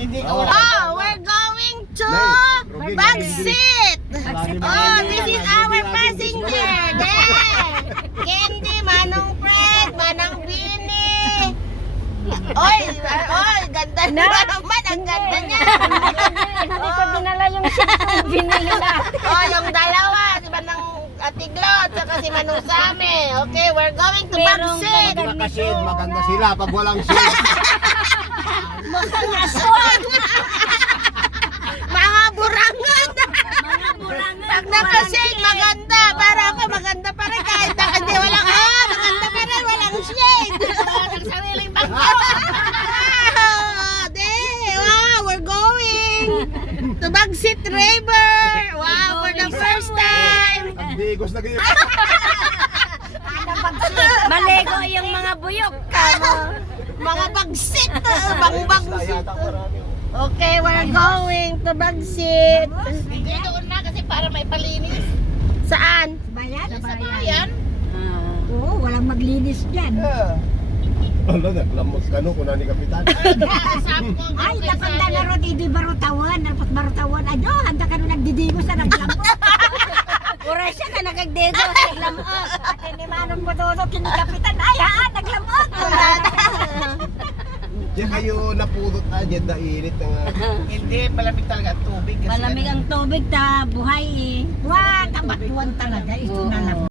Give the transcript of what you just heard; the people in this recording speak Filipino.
Hindi ka Oh, we're going to Bagsit. Oh, this is our passenger. There. Candy, Manong Fred, Manang Bini. Oy, ganda na naman. Ang ganda niya. Hindi ko dinala yung cellphone. Binili na. Oh, yung dalawa. Si Manang Atiglot, saka si Manong Same. Okay, we're going to Bagsit. Kasi maganda sila pag walang shade. Mukhang aswang. Mga burangan. Mga burangan. Pag naka-shade, maganda. Para ako, maganda pa rin. Kahit hindi walang, maganda pa rin. Walang shade. Nagsariling bangko. Wow, we're going to Bagsit River. Wow, for the first time. Ang bigos na ganyan. Maligo yung mga buyok. Kamo. Mga Bagsit. Bang-Bagsit. Okay, we're going to Bagsit. Hindi doon na kasi para may palinis. Saan? Bayan? Sa bayan. Oo, walang maglinis dyan. Ano, naglamot ka no kung nani kapitan. Sabi ko, Ay, napanda na ron, hindi barutawan. Napot barutawan. Ayo, handa ka rin nagdidigo sa naglamot. Uray siya ka nagagdigo sa naglamot. At hindi manong mo doon, kinikapitan. Ay, naglamot. Diyan kayo napulot na dyan na init ng... hindi, malamig talaga ang tubig. Kasi Malamig ang tubig ta, buhay eh. Wah, kabatuan talaga. Ito na lang.